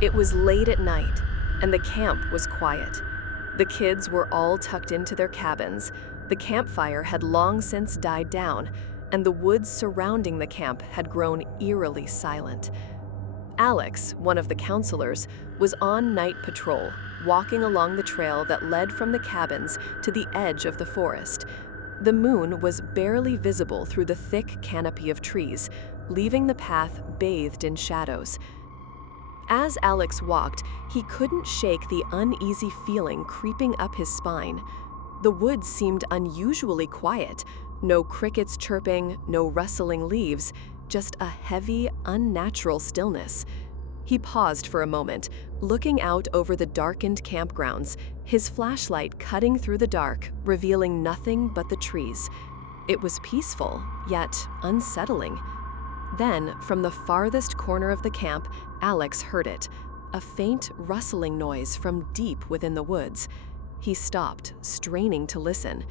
It was late at night, and the camp was quiet. The kids were all tucked into their cabins. The campfire had long since died down, and the woods surrounding the camp had grown eerily silent. Alex, one of the counselors, was on night patrol, walking along the trail that led from the cabins to the edge of the forest. The moon was barely visible through the thick canopy of trees, leaving the path bathed in shadows. As Alex walked, he couldn't shake the uneasy feeling creeping up his spine. The woods seemed unusually quiet. No crickets chirping, no rustling leaves, just a heavy, unnatural stillness. He paused for a moment, looking out over the darkened campgrounds, his flashlight cutting through the dark, revealing nothing but the trees. It was peaceful, yet unsettling. Then, from the farthest corner of the camp, Alex heard it, a faint rustling noise from deep within the woods. He stopped, straining to listen.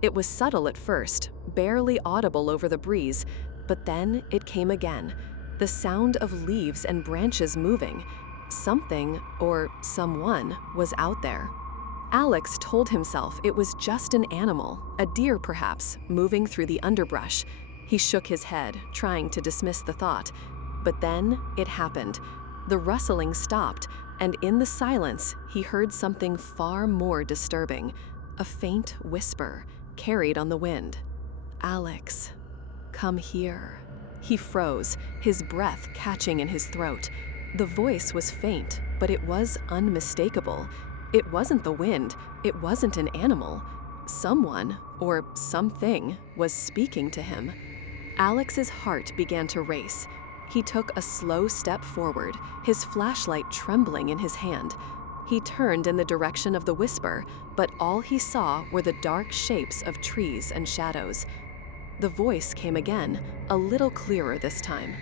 It was subtle at first, barely audible over the breeze, but then it came again, the sound of leaves and branches moving. Something, or someone, was out there. Alex told himself it was just an animal, a deer perhaps, moving through the underbrush. He shook his head, trying to dismiss the thought. But then it happened. The rustling stopped, and in the silence, he heard something far more disturbing, a faint whisper, carried on the wind. "Alex, come here." He froze, his breath catching in his throat. The voice was faint, but it was unmistakable. It wasn't the wind, it wasn't an animal. Someone, or something, was speaking to him. Alex's heart began to race. He took a slow step forward, his flashlight trembling in his hand. He turned in the direction of the whisper, but all he saw were the dark shapes of trees and shadows. The voice came again, a little clearer this time.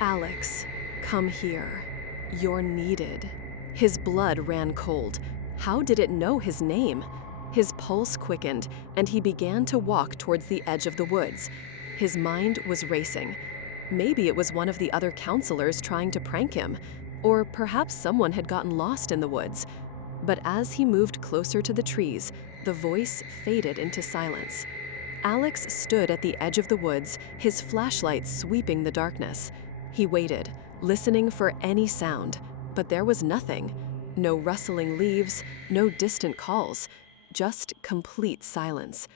"Alex, come here. You're needed." His blood ran cold. How did it know his name? His pulse quickened, and he began to walk towards the edge of the woods. His mind was racing. Maybe it was one of the other counselors trying to prank him, or perhaps someone had gotten lost in the woods. But as he moved closer to the trees, the voice faded into silence. Alex stood at the edge of the woods, his flashlight sweeping the darkness. He waited, listening for any sound, but there was nothing. No rustling leaves, no distant calls, just complete silence.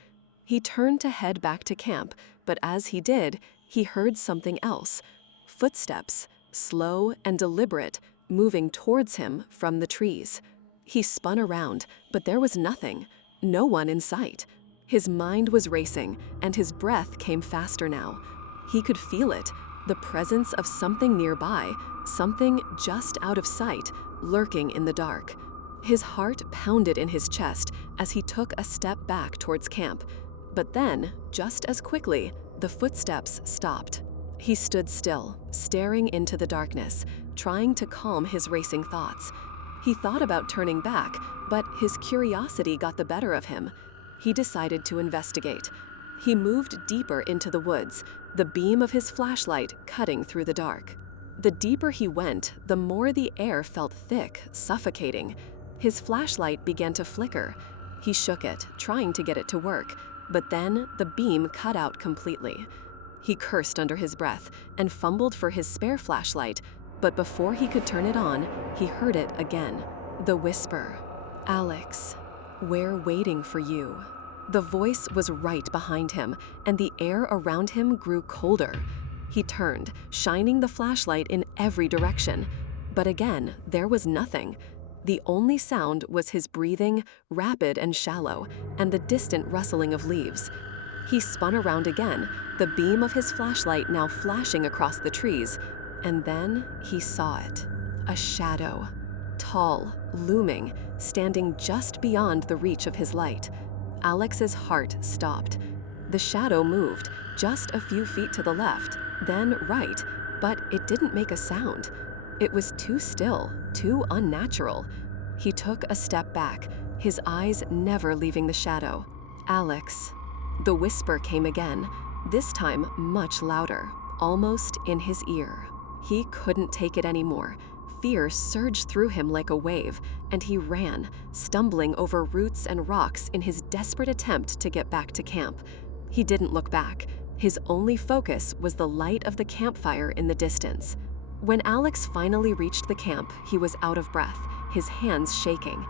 He turned to head back to camp, but as he did, he heard something else. Footsteps, slow and deliberate, moving towards him from the trees. He spun around, but there was nothing, no one in sight. His mind was racing, and his breath came faster now. He could feel it, the presence of something nearby, something just out of sight, lurking in the dark. His heart pounded in his chest as he took a step back towards camp. But then, just as quickly, the footsteps stopped. He stood still, staring into the darkness, trying to calm his racing thoughts. He thought about turning back, but his curiosity got the better of him. He decided to investigate. He moved deeper into the woods, the beam of his flashlight cutting through the dark. The deeper he went, the more the air felt thick, suffocating. His flashlight began to flicker. He shook it, trying to get it to work, but then the beam cut out completely. He cursed under his breath and fumbled for his spare flashlight, but before he could turn it on, he heard it again. The whisper, "Alex, we're waiting for you." The voice was right behind him, and the air around him grew colder. He turned, shining the flashlight in every direction. But again, there was nothing. The only sound was his breathing, rapid and shallow, and the distant rustling of leaves. He spun around again, the beam of his flashlight now flashing across the trees, and then he saw it. A shadow, tall, looming, standing just beyond the reach of his light. Alex's heart stopped. The shadow moved, just a few feet to the left, then right, but it didn't make a sound. It was too still, too unnatural. He took a step back, his eyes never leaving the shadow. "Alex." The whisper came again, this time much louder, almost in his ear. He couldn't take it anymore. Fear surged through him like a wave, and he ran, stumbling over roots and rocks in his desperate attempt to get back to camp. He didn't look back. His only focus was the light of the campfire in the distance. When Alex finally reached the camp, he was out of breath, his hands shaking.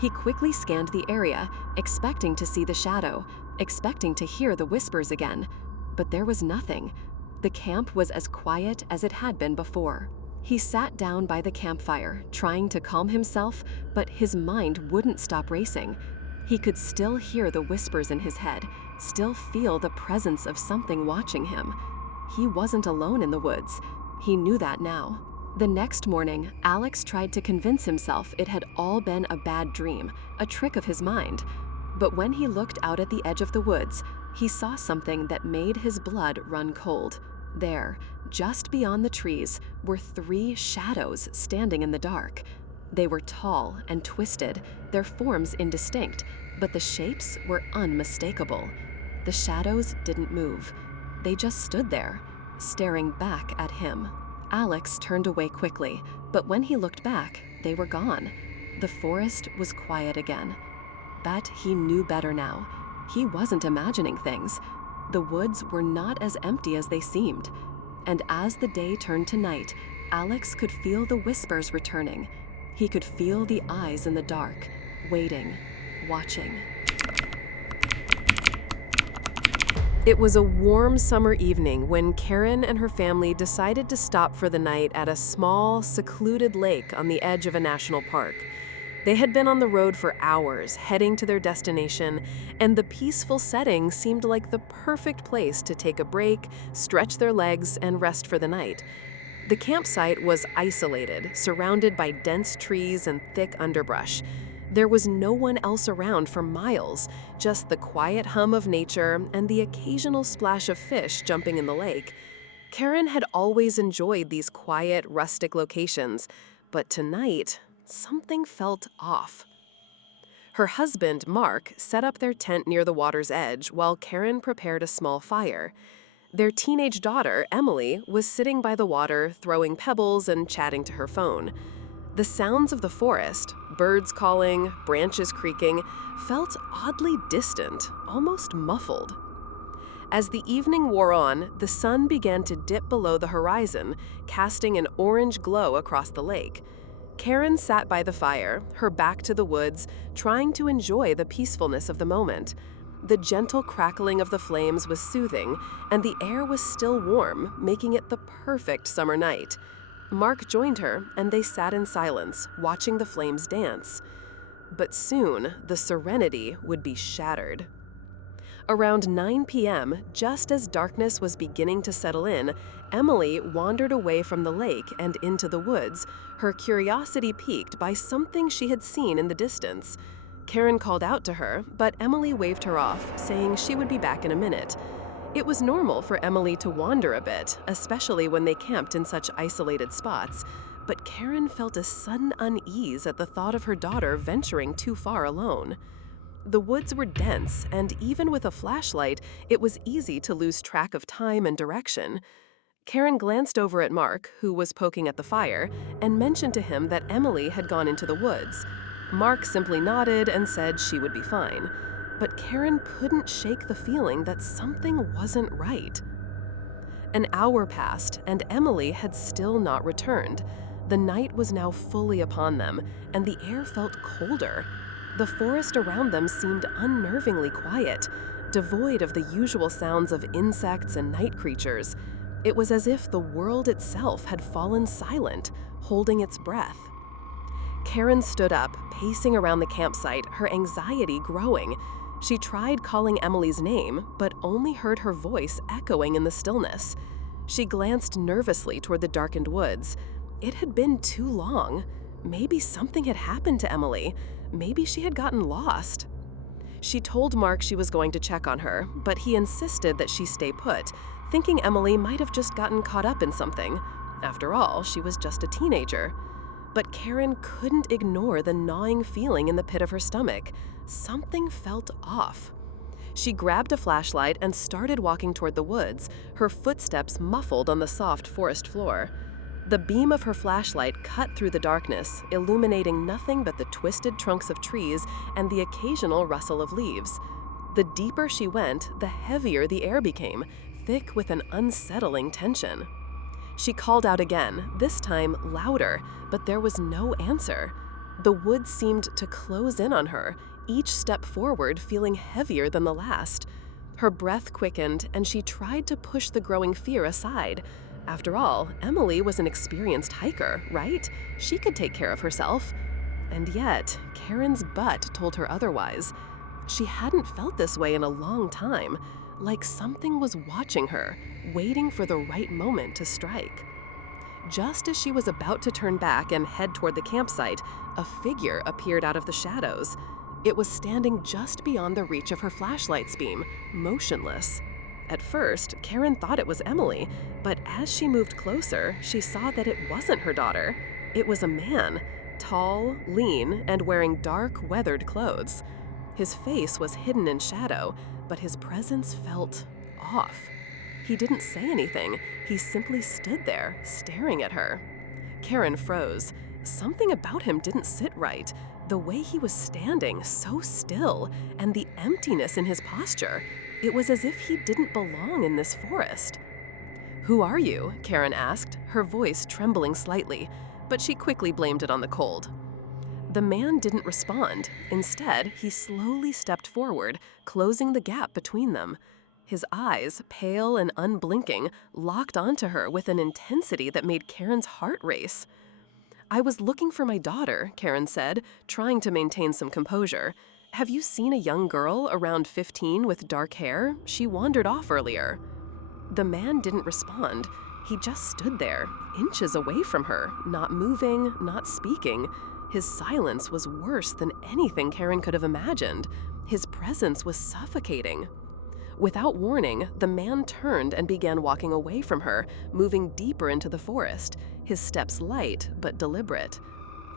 He quickly scanned the area, expecting to see the shadow, expecting to hear the whispers again. But there was nothing. The camp was as quiet as it had been before. He sat down by the campfire, trying to calm himself, but his mind wouldn't stop racing. He could still hear the whispers in his head, still feel the presence of something watching him. He wasn't alone in the woods. He knew that now. The next morning, Alex tried to convince himself it had all been a bad dream, a trick of his mind. But when he looked out at the edge of the woods, he saw something that made his blood run cold. There, just beyond the trees, were 3 shadows standing in the dark. They were tall and twisted, their forms indistinct, but the shapes were unmistakable. The shadows didn't move. They just stood there, staring back at him. Alex turned away quickly, but when he looked back, they were gone. The forest was quiet again. But he knew better now. He wasn't imagining things. The woods were not as empty as they seemed. And as the day turned to night, Alex could feel the whispers returning. He could feel the eyes in the dark, waiting, watching. It was a warm summer evening when Karen and her family decided to stop for the night at a small, secluded lake on the edge of a national park. They had been on the road for hours, heading to their destination, and the peaceful setting seemed like the perfect place to take a break, stretch their legs, and rest for the night. The campsite was isolated, surrounded by dense trees and thick underbrush. There was no one else around for miles, just the quiet hum of nature and the occasional splash of fish jumping in the lake. Karen had always enjoyed these quiet, rustic locations, but tonight, something felt off. Her husband, Mark, set up their tent near the water's edge while Karen prepared a small fire. Their teenage daughter, Emily, was sitting by the water, throwing pebbles and chatting to her phone. The sounds of the forest, birds calling, branches creaking, felt oddly distant, almost muffled. As the evening wore on, the sun began to dip below the horizon, casting an orange glow across the lake. Karen sat by the fire, her back to the woods, trying to enjoy the peacefulness of the moment. The gentle crackling of the flames was soothing, and the air was still warm, making it the perfect summer night. Mark joined her, and they sat in silence, watching the flames dance. But soon, the serenity would be shattered. Around 9 p.m., just as darkness was beginning to settle in, Emily wandered away from the lake and into the woods, her curiosity piqued by something she had seen in the distance. Karen called out to her, but Emily waved her off, saying she would be back in a minute. It was normal for Emily to wander a bit, especially when they camped in such isolated spots, but Karen felt a sudden unease at the thought of her daughter venturing too far alone. The woods were dense, and even with a flashlight, it was easy to lose track of time and direction. Karen glanced over at Mark, who was poking at the fire, and mentioned to him that Emily had gone into the woods. Mark simply nodded and said she would be fine. But Karen couldn't shake the feeling that something wasn't right. An hour passed, and Emily had still not returned. The night was now fully upon them, and the air felt colder. The forest around them seemed unnervingly quiet, devoid of the usual sounds of insects and night creatures. It was as if the world itself had fallen silent, holding its breath. Karen stood up, pacing around the campsite, her anxiety growing. She tried calling Emily's name, but only heard her voice echoing in the stillness. She glanced nervously toward the darkened woods. It had been too long. Maybe something had happened to Emily. Maybe she had gotten lost. She told Mark she was going to check on her, but he insisted that she stay put, thinking Emily might have just gotten caught up in something. After all, she was just a teenager. But Karen couldn't ignore the gnawing feeling in the pit of her stomach. Something felt off. She grabbed a flashlight and started walking toward the woods, her footsteps muffled on the soft forest floor. The beam of her flashlight cut through the darkness, illuminating nothing but the twisted trunks of trees and the occasional rustle of leaves. The deeper she went, the heavier the air became, thick with an unsettling tension. She called out again, this time louder, but there was no answer. The woods seemed to close in on her, each step forward feeling heavier than the last. Her breath quickened, and she tried to push the growing fear aside. After all, Emily was an experienced hiker, right? She could take care of herself. And yet, Karen's gut told her otherwise. She hadn't felt this way in a long time, like something was watching her, waiting for the right moment to strike. Just as she was about to turn back and head toward the campsite, a figure appeared out of the shadows. It was standing just beyond the reach of her flashlight's beam, motionless. At first, Karen thought it was Emily, but as she moved closer, she saw that it wasn't her daughter. It was a man, tall, lean, and wearing dark, weathered clothes. His face was hidden in shadow, but his presence felt off. He didn't say anything. He simply stood there, staring at her. Karen froze. Something about him didn't sit right. The way he was standing, so still, and the emptiness in his posture. It was as if he didn't belong in this forest. "Who are you?" Karen asked, her voice trembling slightly, but she quickly blamed it on the cold. The man didn't respond. Instead, he slowly stepped forward, closing the gap between them. His eyes, pale and unblinking, locked onto her with an intensity that made Karen's heart race. "I was looking for my daughter," Karen said, trying to maintain some composure. "Have you seen a young girl around 15 with dark hair? She wandered off earlier." The man didn't respond. He just stood there, inches away from her, not moving, not speaking. His silence was worse than anything Karen could have imagined. His presence was suffocating. Without warning, the man turned and began walking away from her, moving deeper into the forest, his steps light but deliberate.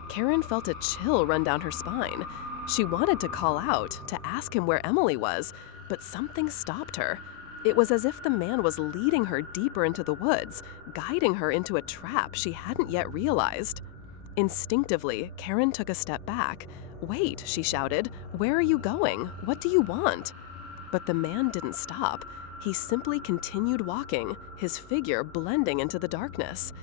Karen felt a chill run down her spine. She wanted to call out, to ask him where Emily was, but something stopped her. It was as if the man was leading her deeper into the woods, guiding her into a trap she hadn't yet realized. Instinctively, Karen took a step back. "Wait," she shouted. "Where are you going? What do you want?" But the man didn't stop. He simply continued walking, his figure blending into the darkness.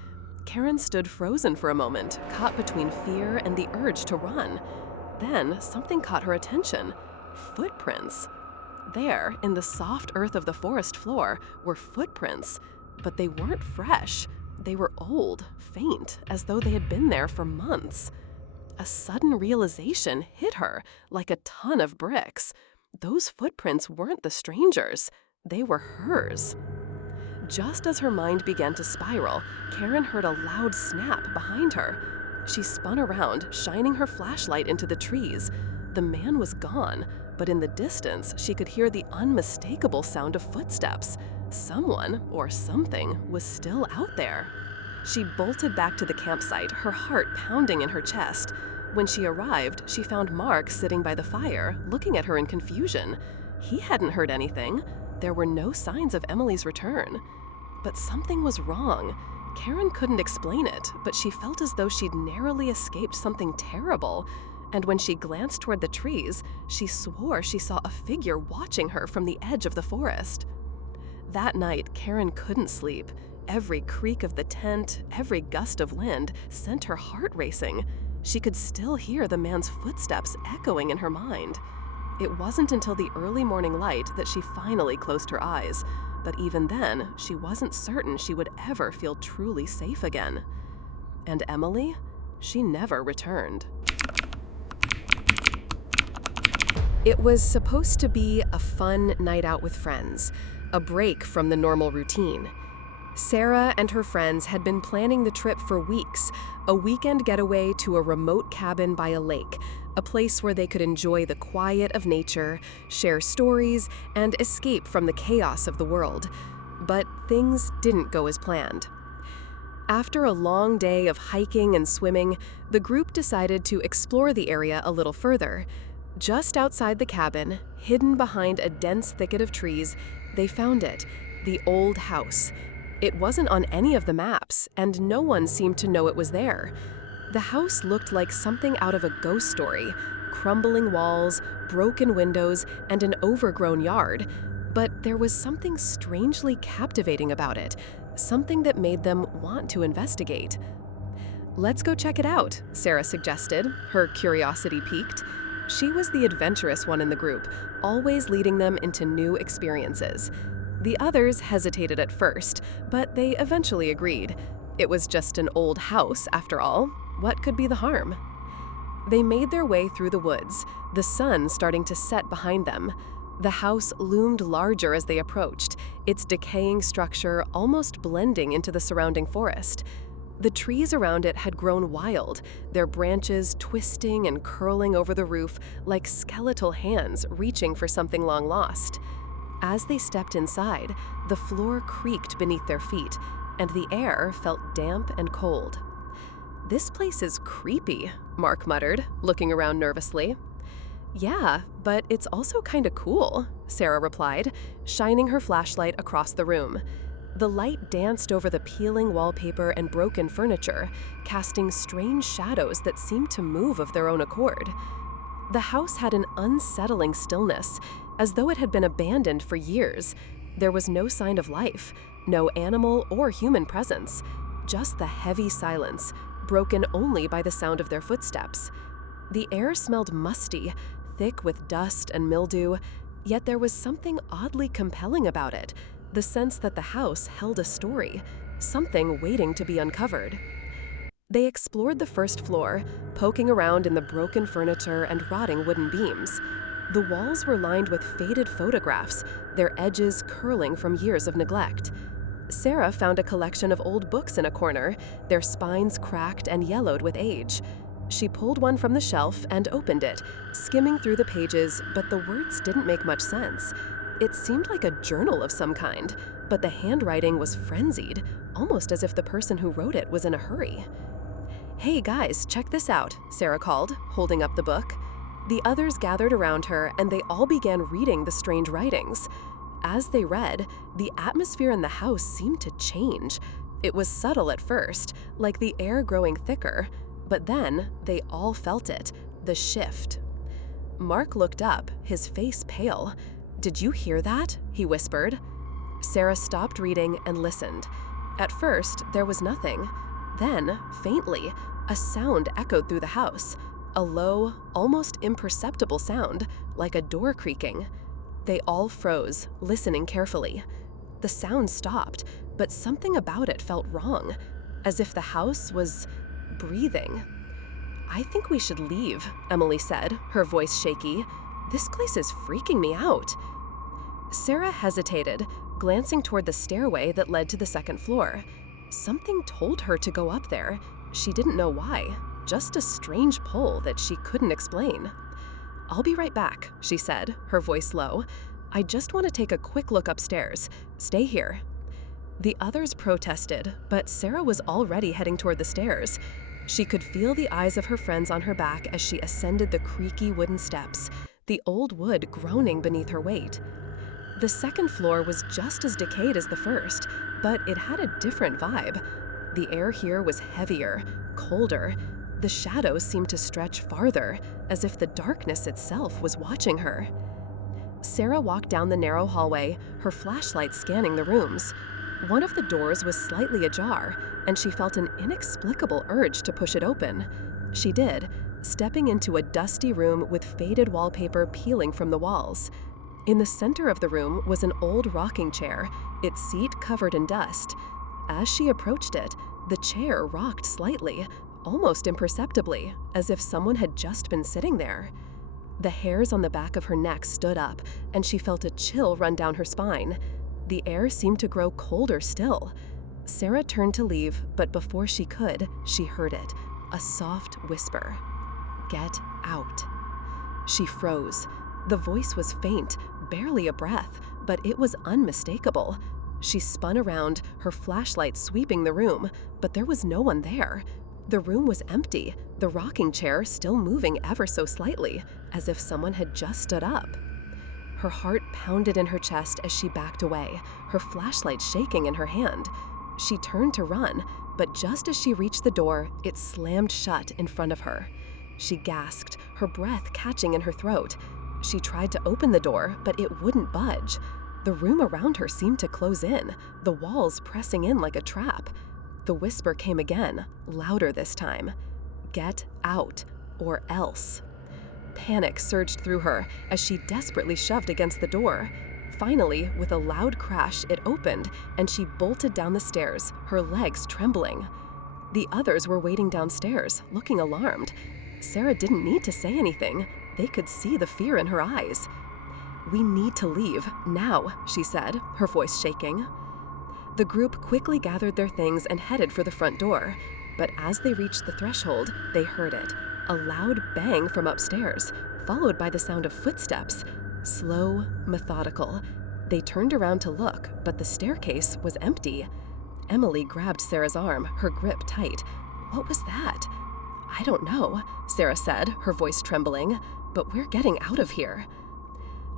Karen stood frozen for a moment, caught between fear and the urge to run. Then something caught her attention. Footprints. There, in the soft earth of the forest floor, were footprints, but they weren't fresh. They were old, faint, as though they had been there for months. A sudden realization hit her, like a ton of bricks. Those footprints weren't the stranger's, they were hers. Just as her mind began to spiral, Karen heard a loud snap behind her. She spun around, shining her flashlight into the trees. The man was gone, but in the distance, she could hear the unmistakable sound of footsteps. Someone, or something, was still out there. She bolted back to the campsite, her heart pounding in her chest. When she arrived, she found Mark sitting by the fire, looking at her in confusion. He hadn't heard anything. There were no signs of Emily's return. But something was wrong. Karen couldn't explain it, but she felt as though she'd narrowly escaped something terrible. And when she glanced toward the trees, she swore she saw a figure watching her from the edge of the forest. That night, Karen couldn't sleep. Every creak of the tent, every gust of wind sent her heart racing. She could still hear the man's footsteps echoing in her mind. It wasn't until the early morning light that she finally closed her eyes, but even then, she wasn't certain she would ever feel truly safe again. And Emily? She never returned. It was supposed to be a fun night out with friends, a break from the normal routine. Sarah and her friends had been planning the trip for weeks, a weekend getaway to a remote cabin by a lake, a place where they could enjoy the quiet of nature, share stories, and escape from the chaos of the world. But things didn't go as planned. After a long day of hiking and swimming, the group decided to explore the area a little further. Just outside the cabin, hidden behind a dense thicket of trees, they found it, the old house. It wasn't on any of the maps, and no one seemed to know it was there. The house looked like something out of a ghost story: crumbling walls, broken windows, and an overgrown yard. But there was something strangely captivating about it, something that made them want to investigate. "Let's go check it out," Sarah suggested, her curiosity piqued. She was the adventurous one in the group, always leading them into new experiences. The others hesitated at first, but they eventually agreed. It was just an old house, after all. What could be the harm? They made their way through the woods, the sun starting to set behind them. The house loomed larger as they approached, its decaying structure almost blending into the surrounding forest. The trees around it had grown wild, their branches twisting and curling over the roof like skeletal hands reaching for something long lost. As they stepped inside, the floor creaked beneath their feet, and the air felt damp and cold. "This place is creepy," Mark muttered, looking around nervously. "Yeah, but it's also kinda cool," Sarah replied, shining her flashlight across the room. The light danced over the peeling wallpaper and broken furniture, casting strange shadows that seemed to move of their own accord. The house had an unsettling stillness, as though it had been abandoned for years. There was no sign of life, no animal or human presence, just the heavy silence, broken only by the sound of their footsteps. The air smelled musty, thick with dust and mildew, yet there was something oddly compelling about it, the sense that the house held a story, something waiting to be uncovered. They explored the first floor, poking around in the broken furniture and rotting wooden beams. The walls were lined with faded photographs, their edges curling from years of neglect. Sarah found a collection of old books in a corner, their spines cracked and yellowed with age. She pulled one from the shelf and opened it, skimming through the pages, but the words didn't make much sense. It seemed like a journal of some kind, but the handwriting was frenzied, almost as if the person who wrote it was in a hurry. "Hey guys, check this out," Sarah called, holding up the book. The others gathered around her and they all began reading the strange writings. As they read, the atmosphere in the house seemed to change. It was subtle at first, like the air growing thicker, but then they all felt it, the shift. Mark looked up, his face pale. "Did you hear that?" he whispered. Sarah stopped reading and listened. At first, there was nothing. Then, faintly, a sound echoed through the house, a low, almost imperceptible sound, like a door creaking. They all froze, listening carefully. The sound stopped, but something about it felt wrong, as if the house was breathing. "I think we should leave," Emily said, her voice shaky. "This place is freaking me out." Sarah hesitated, glancing toward the stairway that led to the second floor. Something told her to go up there. She didn't know why, just a strange pull that she couldn't explain. "I'll be right back," she said, her voice low. "I just want to take a quick look upstairs. Stay here." The others protested, but Sarah was already heading toward the stairs. She could feel the eyes of her friends on her back as she ascended the creaky wooden steps, the old wood groaning beneath her weight. The second floor was just as decayed as the first, but it had a different vibe. The air here was heavier, colder. The shadows seemed to stretch farther, as if the darkness itself was watching her. Sarah walked down the narrow hallway, her flashlight scanning the rooms. One of the doors was slightly ajar, and she felt an inexplicable urge to push it open. She did, stepping into a dusty room with faded wallpaper peeling from the walls. In the center of the room was an old rocking chair, its seat covered in dust. As she approached it, the chair rocked slightly, almost imperceptibly, as if someone had just been sitting there. The hairs on the back of her neck stood up, and she felt a chill run down her spine. The air seemed to grow colder still. Sarah turned to leave, but before she could, she heard it, a soft whisper. "Get out." She froze. The voice was faint, barely a breath, but it was unmistakable. She spun around, her flashlight sweeping the room, but there was no one there. The room was empty, the rocking chair still moving ever so slightly, as if someone had just stood up. Her heart pounded in her chest as she backed away, her flashlight shaking in her hand. She turned to run, but just as she reached the door, it slammed shut in front of her. She gasped, her breath catching in her throat. She tried to open the door, but it wouldn't budge. The room around her seemed to close in, the walls pressing in like a trap. The whisper came again, louder this time. "Get out, or else." Panic surged through her as she desperately shoved against the door. Finally, with a loud crash, it opened, and she bolted down the stairs, her legs trembling. The others were waiting downstairs, looking alarmed. Sarah didn't need to say anything. They could see the fear in her eyes. "We need to leave, now," she said, her voice shaking. The group quickly gathered their things and headed for the front door. But as they reached the threshold, they heard it, a loud bang from upstairs, followed by the sound of footsteps. Slow, methodical. They turned around to look, but the staircase was empty. Emily grabbed Sarah's arm, her grip tight. "What was that?" "I don't know," Sarah said, her voice trembling, "but we're getting out of here."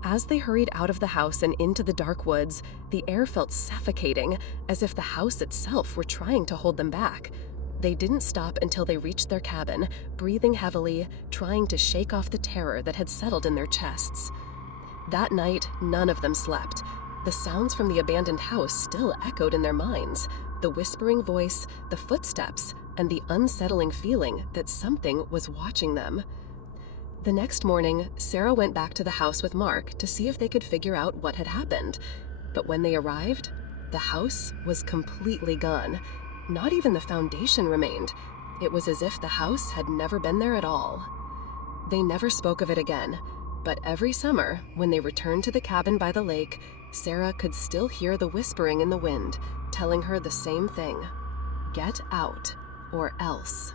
As they hurried out of the house and into the dark woods, the air felt suffocating, as if the house itself were trying to hold them back. They didn't stop until they reached their cabin, breathing heavily, trying to shake off the terror that had settled in their chests. That night, none of them slept. The sounds from the abandoned house still echoed in their minds, the whispering voice, the footsteps, and the unsettling feeling that something was watching them. The next morning, Sarah went back to the house with Mark to see if they could figure out what had happened. But when they arrived, the house was completely gone. Not even the foundation remained. It was as if the house had never been there at all. They never spoke of it again, but every summer, when they returned to the cabin by the lake, Sarah could still hear the whispering in the wind, telling her the same thing: "Get out, or else."